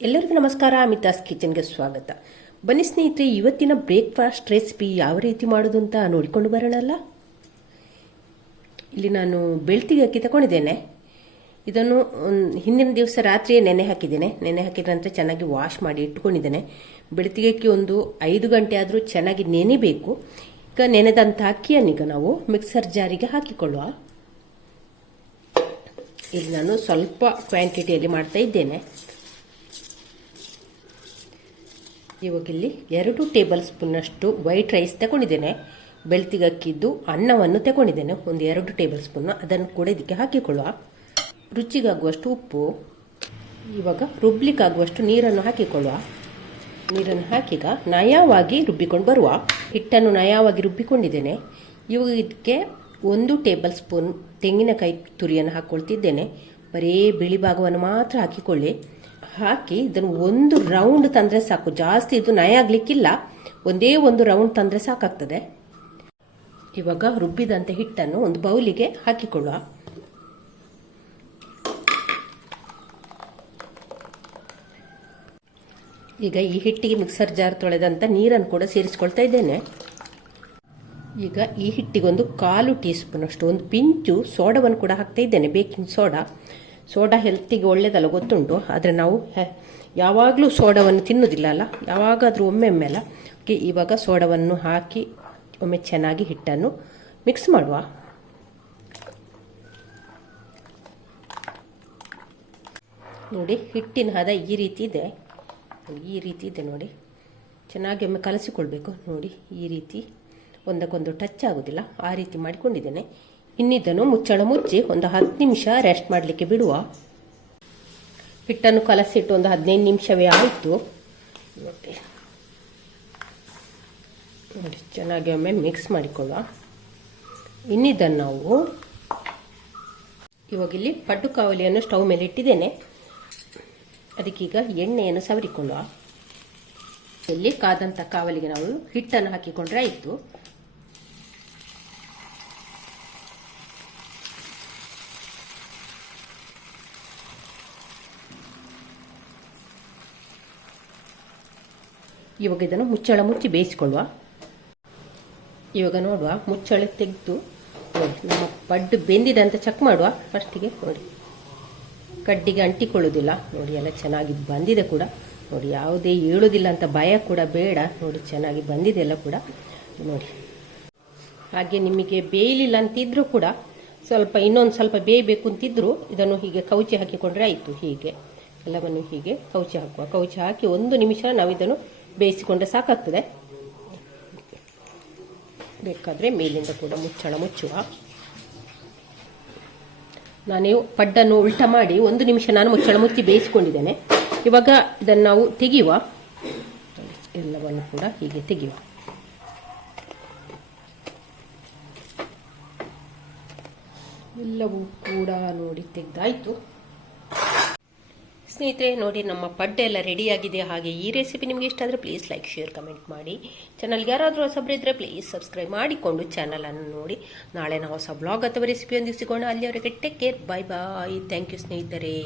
ಎಲ್ಲರಿಗೂ ನಮಸ್ಕಾರ. ಅಮಿತಾಸ್ ಕಿಚನ್ಗೆ ಸ್ವಾಗತ. ಬನ್ನಿ ಸ್ನೇಹಿತರೆ, ಇವತ್ತಿನ ಬ್ರೇಕ್ಫಾಸ್ಟ್ ರೆಸಿಪಿ ಯಾವ ರೀತಿ ಮಾಡೋದು ಅಂತ ನೋಡಿಕೊಂಡು ಬರೋಣಲ್ಲ. ಇಲ್ಲಿ ನಾನು ಬೆಳ್ತಿಗೆ ಅಕ್ಕಿ ತಗೊಂಡಿದ್ದೇನೆ. ಇದನ್ನು ಹಿಂದಿನ ದಿವಸ ರಾತ್ರಿಯೇ ನೆನೆ ಹಾಕಿದ್ದೇನೆ. ನೆನೆ ಹಾಕಿದ ನಂತರ ಚೆನ್ನಾಗಿ ವಾಶ್ ಮಾಡಿ ಇಟ್ಕೊಂಡಿದ್ದೇನೆ. ಬೆಳ್ತಿಗೆ ಅಕ್ಕಿ ಒಂದು 5 ಗಂಟೆ ಆದರೂ ಚೆನ್ನಾಗಿ ನೆನೆಬೇಕು. ಈಗ ನೆನೆದಂಥ ಅಕ್ಕಿಯನ್ನೀಗ ನಾವು ಮಿಕ್ಸರ್ ಜಾರಿಗೆ ಹಾಕಿಕೊಳ್ಳುವ. ಇಲ್ಲಿ ನಾನು ಸ್ವಲ್ಪ ಕ್ವಾಂಟಿಟಿಯಲ್ಲಿ ಮಾಡ್ತಾ ಇದ್ದೇನೆ. ಇವಾಗ ಇಲ್ಲಿ 2 ಟೇಬಲ್ ಸ್ಪೂನ್ನಷ್ಟು ವೈಟ್ ರೈಸ್ ತಗೊಂಡಿದ್ದೇನೆ. ಬೆಳ್ತಿಗೆ ಅಕ್ಕಿದ್ದು ಅನ್ನವನ್ನು ತಗೊಂಡಿದ್ದೇನೆ, ಒಂದು 2 ಟೇಬಲ್ ಸ್ಪೂನ್. ಅದನ್ನು ಕೂಡ ಇದಕ್ಕೆ ಹಾಕಿಕೊಳ್ಳುವ. ರುಚಿಗಾಗುವಷ್ಟು ಉಪ್ಪು, ಇವಾಗ ರುಬ್ಲಿಕ್ಕಾಗುವಷ್ಟು ನೀರನ್ನು ಹಾಕಿಕೊಳ್ಳುವ. ನೀರನ್ನು ಹಾಕಿಗ ನಯವಾಗಿ ರುಬ್ಬಿಕೊಂಡು ಬರುವ. ಹಿಟ್ಟನ್ನು ನಯವಾಗಿ ರುಬ್ಬಿಕೊಂಡಿದ್ದೇನೆ. ಇವಾಗ ಇದಕ್ಕೆ 1 ಟೇಬಲ್ ಸ್ಪೂನ್ ತೆಂಗಿನಕಾಯಿ ತುರಿಯನ್ನು ಹಾಕ್ಕೊಳ್ತಿದ್ದೇನೆ. ಬರೀ ಬಿಳಿ ಭಾಗವನ್ನು ಮಾತ್ರ ಹಾಕಿಕೊಳ್ಳಿ. ಹಾಕಿ ಇದನ್ನು 1 ರೌಂಡ್ ತಂದರೆ ಸಾಕು. ಜಾಸ್ತಿ ಇದು ನಯ ಆಗ್ಲಿಕ್ಕಿಲ್ಲ, ಒಂದೇ 1 ರೌಂಡ್ ತಂದರೆ ಸಾಕಾಗ್ತದೆ. ಇವಾಗ ರುಬ್ಬಿದಂತೆ ಹಿಟ್ಟನ್ನು ಒಂದು ಬೌಲಿಗೆ ಹಾಕಿಕೊಳ್ಳುವ. ಈಗ ಈ ಹಿಟ್ಟಿಗೆ ಮಿಕ್ಸರ್ ಜಾರ್ ತೊಳೆದಂತ ನೀರನ್ನು ಕೂಡ ಸೇರಿಸ್ಕೊಳ್ತಾ ಇದ್ದೇನೆ. ಈಗ ಈ ಹಿಟ್ಟಿಗೊಂದು 1/4 ಟೀ ಸ್ಪೂನ್ ಅಷ್ಟು ಒಂದು ಪಿಂಚು ಸೋಡಾವನ್ನು ಕೂಡ ಹಾಕ್ತಾ ಇದ್ದೇನೆ, ಬೇಕಿಂಗ್ ಸೋಡಾ. ಸೋಡಾ ಹೆಲ್ತಿಗೆ ಒಳ್ಳೇದಲ್ಲ ಗೊತ್ತುಂಟು, ಆದರೆ ನಾವು ಯಾವಾಗಲೂ ಸೋಡಾವನ್ನು ತಿನ್ನೋದಿಲ್ಲ ಅಲ್ಲ, ಯಾವಾಗಾದರೂ ಒಮ್ಮೆ ಅಲ್ಲ. ಇವಾಗ ಸೋಡಾವನ್ನು ಹಾಕಿ ಒಮ್ಮೆ ಚೆನ್ನಾಗಿ ಹಿಟ್ಟನ್ನು ಮಿಕ್ಸ್ ಮಾಡುವ. ನೋಡಿ, ಹಿಟ್ಟಿನ ಹದ ಈ ರೀತಿ ಇದೆ ನೋಡಿ. ಚೆನ್ನಾಗಿ ಒಮ್ಮೆ ಕಲಸಿಕೊಳ್ಬೇಕು. ನೋಡಿ, ಈ ರೀತಿ ಒಂದಕ್ಕೊಂದು ಟಚ್ ಆಗೋದಿಲ್ಲ, ಆ ರೀತಿ ಮಾಡಿಕೊಂಡಿದ್ದೇನೆ. ಇನ್ನಿದ್ದನ್ನು ಮುಚ್ಚಳ ಮುಚ್ಚಿ ಒಂದು 10 ನಿಮಿಷ ರೆಸ್ಟ್ ಮಾಡಲಿಕ್ಕೆ ಬಿಡುವ. ಹಿಟ್ಟನ್ನು ಕಲಸಿಟ್ಟು ಒಂದು 15 ನಿಮಿಷವೇ ಆಯಿತು. ನೋಡಿ, ಚೆನ್ನಾಗಿ ಒಮ್ಮೆ ಮಿಕ್ಸ್ ಮಾಡಿಕೊಳ್ಳುವ. ಇನ್ನಿದ್ದನ್ನು ನಾವು ಇವಾಗ ಇಲ್ಲಿ ಪಡ್ಡು ಕಾವಲಿಯನ್ನು ಸ್ಟವ್ ಮೇಲೆ ಇಟ್ಟಿದ್ದೇನೆ. ಅದಕ್ಕೀಗ ಎಣ್ಣೆಯನ್ನು ಸವರಿಕೊಳ್ಳುವ. ಇಲ್ಲಿ ಕಾದಂಥ ಕಾವಲಿಗೆ ನಾವು ಹಿಟ್ಟನ್ನು ಹಾಕಿಕೊಂಡ್ರೆ ಆಯಿತು. ಇವಾಗ ಇದನ್ನು ಮುಚ್ಚಳ ಮುಚ್ಚಿ ಬೇಯಿಸಿಕೊಳ್ಳುವ. ಇವಾಗ ನೋಡುವ, ಮುಚ್ಚಳ ತೆಗೆದು ನೋಡಿ ನಮ್ಮ ಪಡ್ಡು ಬೆಂದಿದೆ ಅಂತ ಚೆಕ್ ಮಾಡುವ. ಫಸ್ಟಿಗೆ ನೋಡಿ, ಕಡ್ಡಿಗೆ ಅಂಟಿಕೊಳ್ಳೋದಿಲ್ಲ. ನೋಡಿ, ಎಲ್ಲ ಚೆನ್ನಾಗಿ ಬಂದಿದೆ ಕೂಡ. ನೋಡಿ, ಯಾವುದೇ ಏಳೋದಿಲ್ಲ ಅಂತ ಭಯ ಕೂಡ ಬೇಡ. ನೋಡಿ, ಚೆನ್ನಾಗಿ ಬಂದಿದೆ ಎಲ್ಲ ಕೂಡ ನೋಡಿ. ಹಾಗೆ ನಿಮಗೆ ಬೇಯಲಿಲ್ಲ ಅಂತಿದ್ರೂ ಕೂಡ ಇನ್ನೊಂದು ಸ್ವಲ್ಪ ಬೇಯಬೇಕು ಅಂತಿದ್ರು ಇದನ್ನು ಹೀಗೆ ಕೌಚಿ ಹಾಕಿಕೊಂಡ್ರೆ ಆಯಿತು. ಹೀಗೆ ಎಲ್ಲವನ್ನು ಹೀಗೆ ಕೌಚಿ ಹಾಕುವ. ಕೌಚಿ ಹಾಕಿ 1 ನಿಮಿಷ ನಾವು ಇದನ್ನು ಬೇಯಿಸಿಕೊಂಡ್ರೆ ಸಾಕಾಗ್ತದೆ. ಬೇಕಾದರೆ ಮೇಲಿಂದ ಕೂಡ ಮುಚ್ಚಳ ಮುಚ್ಚುವ. ನಾನು ಪಡ್ಡನ್ನು ಉಲ್ಟಾ ಮಾಡಿ 1 ನಿಮಿಷ ನಾನು ಮುಚ್ಚಳ ಮುಚ್ಚಿ ಬೇಯಿಸಿಕೊಂಡಿದ್ದೇನೆ. ಇವಾಗ ಇದನ್ನು ನಾವು ತೆಗೆಯುವ. ಎಲ್ಲವನ್ನು ಕೂಡ ಹೀಗೆ ತೆಗೆಯುವ. ಎಲ್ಲವೂ ಕೂಡ ನೋಡಿ ತೆಗೆದಾಯಿತು. ಸ್ನೇಹಿತರೆ ನೋಡಿ, ನಮ್ಮ ಪಡ್ಡೆ ಎಲ್ಲ ರೆಡಿಯಾಗಿದೆ. ಹಾಗೆ ಈ ರೆಸಿಪಿ ನಿಮಗೆ ಇಷ್ಟ ಆದರೆ ಪ್ಲೀಸ್ ಲೈಕ್, ಶೇರ್, ಕಮೆಂಟ್ ಮಾಡಿ. ಚಾನಲ್ಗೆ ಯಾರಾದರೂ ಹೊಸಬ್ರಿದ್ರೆ ಪ್ಲೀಸ್ ಸಬ್ಸ್ಕ್ರೈಬ್ ಮಾಡಿಕೊಂಡು ಚಾನಲನ್ನು ನೋಡಿ. ನಾಳೆ ನಾವು ಹೊಸ ಬ್ಲಾಗ್ ಅಥವಾ ರೆಸಿಪಿಯೊಂದಿಗೆ ಸಿಗೋಣ. ಅಲ್ಲಿಯವರೆಗೆ take care, bye bye. Thank you ಸ್ನೇಹಿತರೆ.